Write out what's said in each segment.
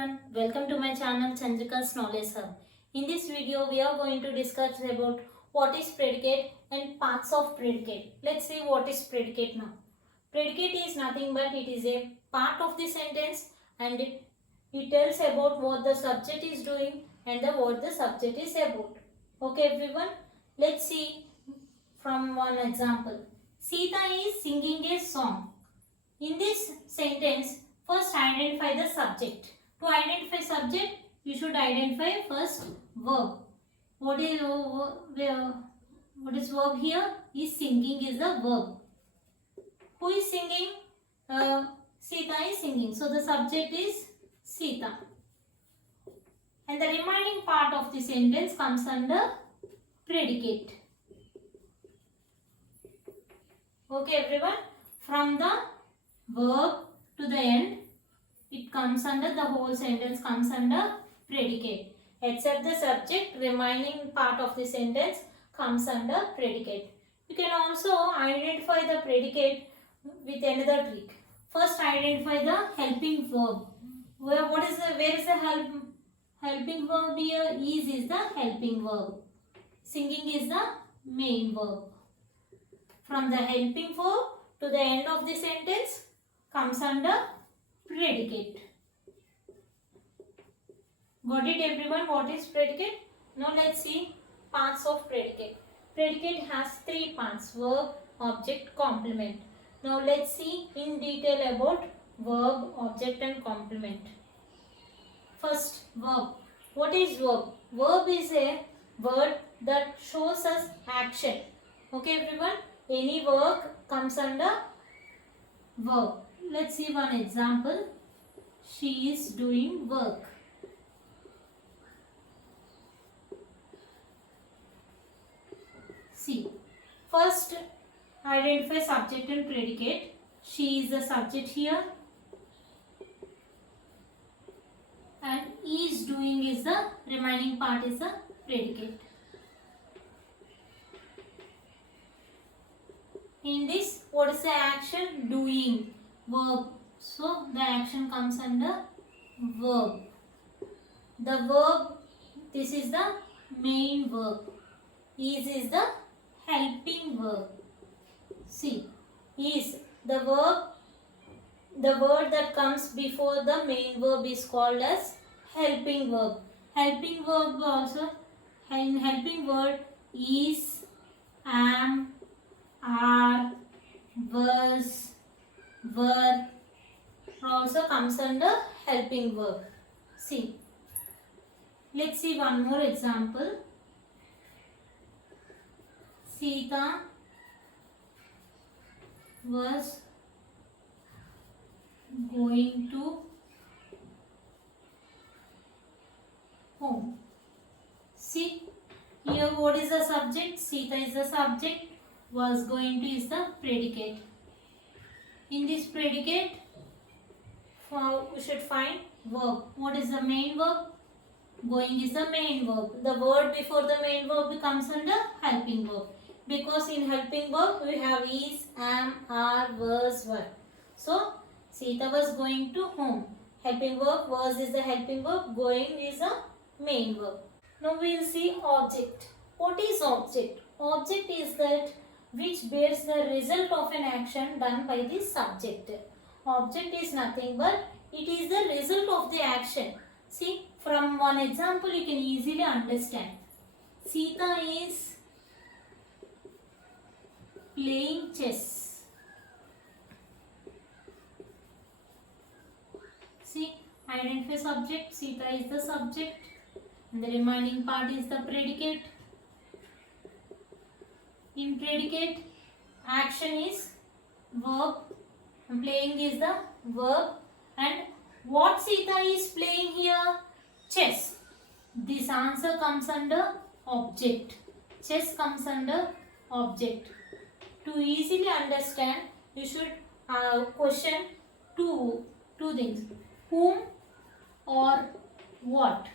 everyone, welcome to my channel Chandrika's Knowledge Hub. In this video we are going to discuss about what is predicate and parts of predicate. Let's see what is predicate now. Predicate is nothing but it is a part of the sentence and it tells about what the subject is doing and what the subject is about. Okay everyone, let's see from one example. Sita is singing a song. In this sentence, first identify the subject. To identify subject, you should identify first verb. What is verb here? Is singing is the verb. Who is singing? Sita is singing. So the subject is Sita. And the remaining part of the sentence comes under predicate. Okay everyone, from the verb to the end, it comes under, the whole sentence comes under predicate. Except the subject, remaining part of the sentence comes under predicate. You can also identify the predicate with another trick. First identify the helping verb. Where is the helping verb here? Is the helping verb. Singing is the main verb. From the helping verb to the end of the sentence comes under predicate. Got it everyone, what is predicate? Now let's see parts of predicate. Predicate has three parts: verb, object, complement. Now let's see in detail about verb, object and complement. First, verb. What is verb? Verb is a word that shows us action. Okay everyone, any work comes under verb. Let's see one example. She is doing work. See, first identify subject and predicate. She is the subject here and is doing is the remaining part is the predicate. In this, what is the action? Doing. Verb. So the action comes under verb. The verb, this is the main verb. Is the helping verb. See, is the verb, the word that comes before the main verb is called as helping verb. Helping verb also, and helping word is, am, are, was, were also comes under helping verb. See, let's see one more example. Sita was going to home. See, here what is the subject? Sita is the subject. Was going to is the predicate. In this predicate, we should find verb. What is the main verb? Going is the main verb. The word before the main verb comes under helping verb. Because in helping verb we have is, am, are, was, were. So Sita was going to home. Helping verb, was is the helping verb, going is the main verb. Now we will see object. What is object? Object is that which bears the result of an action done by the subject. Object is nothing but it is the result of the action. See, from one example you can easily understand. Sita is playing chess. See, identify subject, Sita is the subject and the remaining part is the predicate. In predicate, action is verb, playing is the verb, and what Sita is playing here? Chess. This answer comes under object. Chess comes under object. To easily understand, you should question two things: whom or what.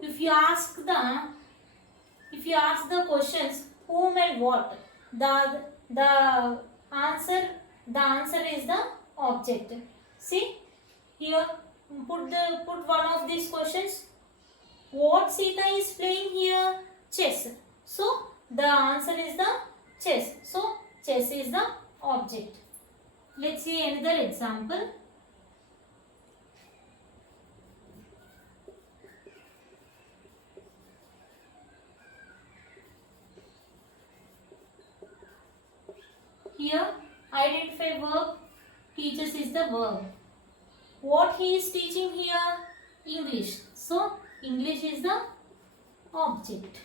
If you ask the questions whom and what, the answer is the object. See, here put one of these questions. What Sita is playing here? Chess. So the answer is the chess. So chess is the object. Let's see another example. Here identify verb, teaches is the verb. What he is teaching here? English. So English is the object.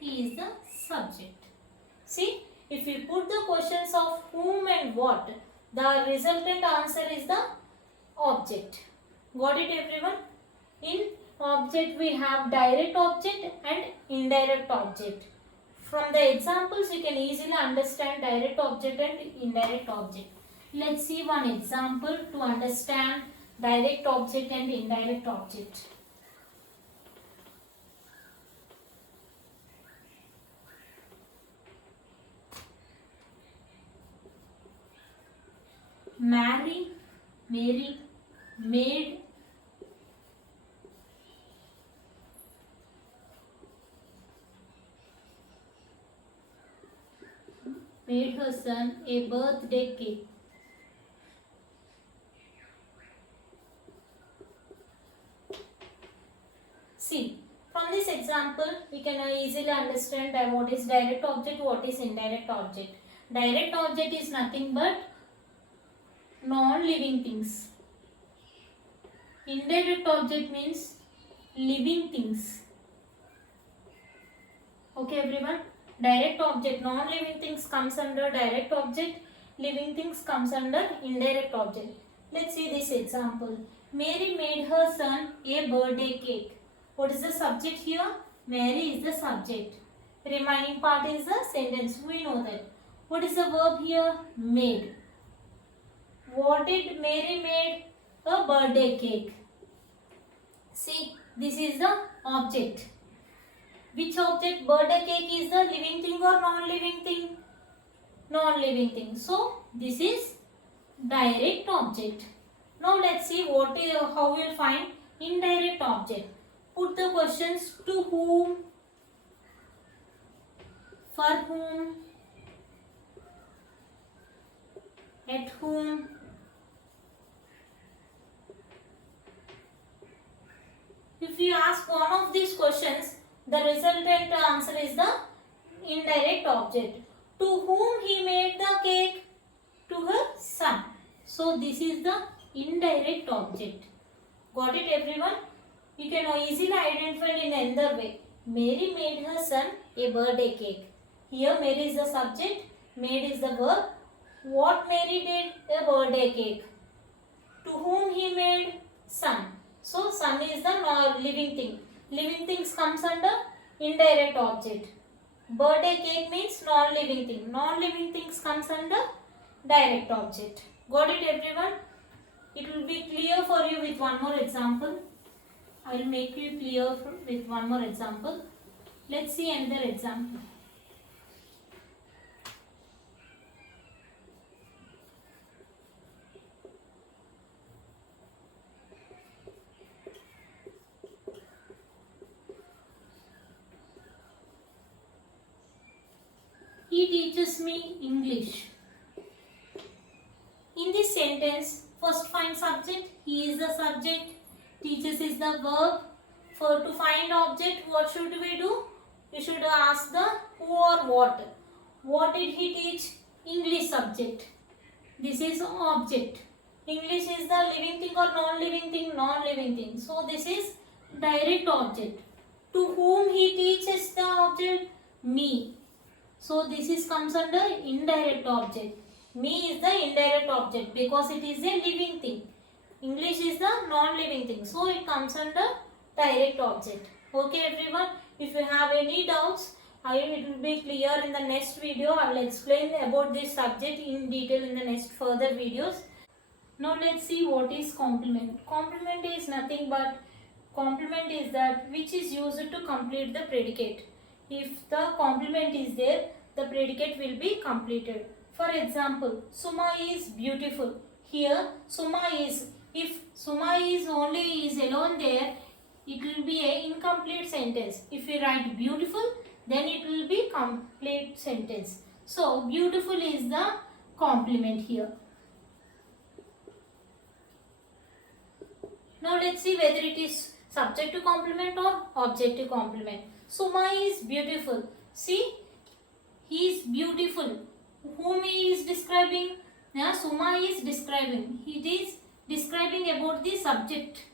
He is the subject. See, if we put the questions of whom and what, the resultant answer is the object. Got it everyone? In object we have direct object and indirect object. From the examples you can easily understand direct object and indirect object. Let's see one example to understand direct object and indirect object. Marry, married, made, made her son a birthday cake. See, from this example, we can easily understand that what is direct object, what is indirect object. Direct object is nothing but non-living things. Indirect object means living things. Okay everyone? Direct object, non-living things comes under direct object, living things comes under indirect object. Let's see this example. Mary made her son a birthday cake. What is the subject here? Mary is the subject. Remaining part is the sentence. We know that. What is the verb here? Made. What did Mary made? A birthday cake. See, this is the object. Which object? Birthday cake is the living thing or non-living thing? Non-living thing. So, this is direct object. Now, let's see how we will find indirect object. Put the questions to whom, for whom, at whom. If you ask one of these questions, the resultant answer is the indirect object. To whom he made the cake? To her son. So this is the indirect object. Got it everyone? You can easily identify in another way. Mary made her son a birthday cake. Here Mary is the subject, made is the verb. What Mary did? A birthday cake. To whom he made? Son. So son is the living thing. Living things comes under indirect object. Birthday cake means non-living thing. Non-living things comes under direct object. Got it everyone? It will be clear for you with one more example. I will make you clear with one more example. Let's see another example. He teaches me English. In this sentence, first find subject. He is the subject. Teaches is the verb. To find object, what should we do? We should ask the who or what. What did he teach? English subject. This is object. English is the living thing or non-living thing? Non-living thing. So this is direct object. To whom he teaches the object? Me. So this is comes under indirect object. Me is the indirect object because it is a living thing. English is the non-living thing. So it comes under direct object. Okay everyone. If you have any doubts, it will be clear in the next video. I will explain about this subject in detail in the next further videos. Now let's see what is complement. Complement is nothing but complement is that which is used to complete the predicate. If the complement is there, the predicate will be completed. For example, Suma is beautiful. Here, Suma is If Suma is alone there, it will be a incomplete sentence. If we write beautiful, then it will be complete sentence. So beautiful is the complement here. Now let's see whether it is subjective complement or objective complement. Suma is beautiful. See, he is beautiful. Whom he is describing? Yeah, Suma is describing. He is describing about the subject.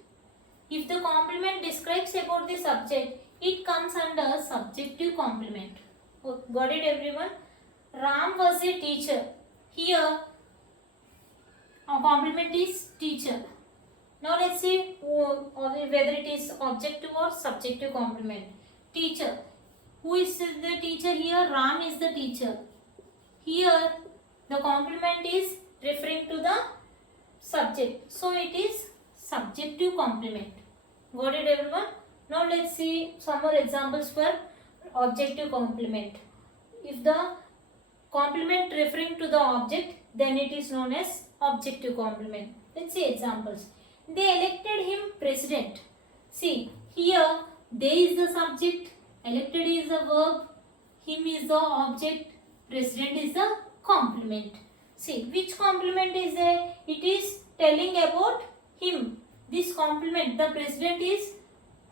If the complement describes about the subject, it comes under subjective complement. Got it, everyone? Ram was a teacher. Here, our complement is teacher. Now let's see whether it is objective or subjective complement. Teacher. Who is the teacher here? Ram is the teacher. Here the complement is referring to the subject. So it is subjective complement. Got it, everyone? Now let's see some more examples for objective complement. If the complement referring to the object, then it is known as objective complement. Let's see examples. They elected him president. See, here they is the subject, elected is the verb, him is the object, president is the complement. See, which complement is there? It is telling about him. This complement, the president is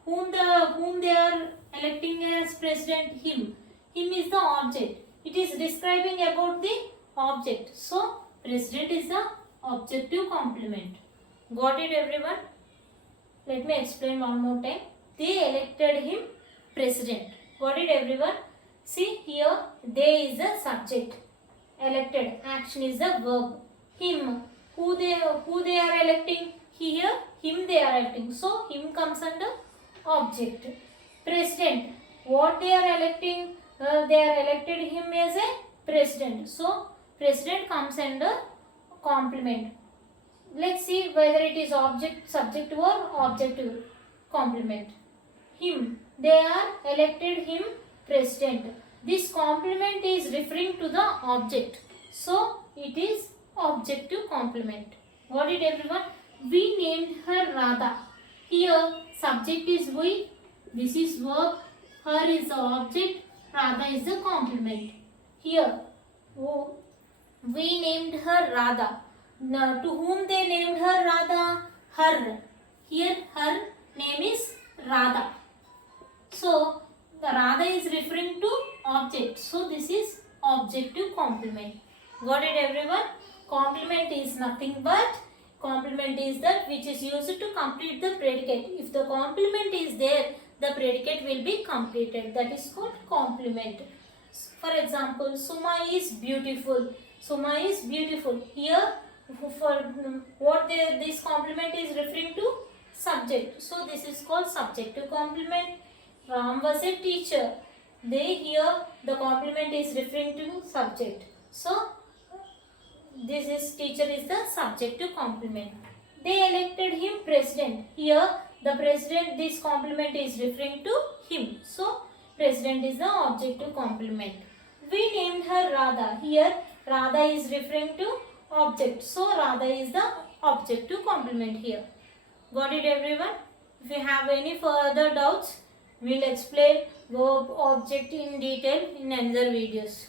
whom they are electing as president, him. Him is the object. It is describing about the object. So, president is the objective complement. Got it, everyone? Let me explain one more time. They elected him president. Got it, everyone? See here, they is the subject. Elected, action is the verb. Him, who they are electing? Here, him they are electing. So him comes under object. President, what they are electing? They are elected him as a president. So president comes under complement. Let's see whether it is subjective or objective complement. Him, they are elected him president. This complement is referring to the object. So it is objective complement. Got it, everyone? We named her Radha. Here subject is we. This is verb. Her is the object. Radha is the complement. Here we named her Radha. Now, to whom they named her Radha? Her. Here her name is Radha. So the Radha is referring to object. So this is objective complement. Got it, everyone? Complement is nothing but complement is that which is used to complete the predicate. If the complement is there, the predicate will be completed. That is called complement. For example, Suma is beautiful. Suma is beautiful. Here for what this complement is referring to? Subject. So this is called subjective complement. Ram was a teacher. They here the complement is referring to subject. So this is teacher is the subjective complement. They elected him president. Here the president, this complement is referring to him. So president is the objective complement. We named her Radha. Here Radha is referring to object. So Radha is the objective complement here. Got it, everyone? If you have any further doubts, we'll explain verb object in detail in another videos.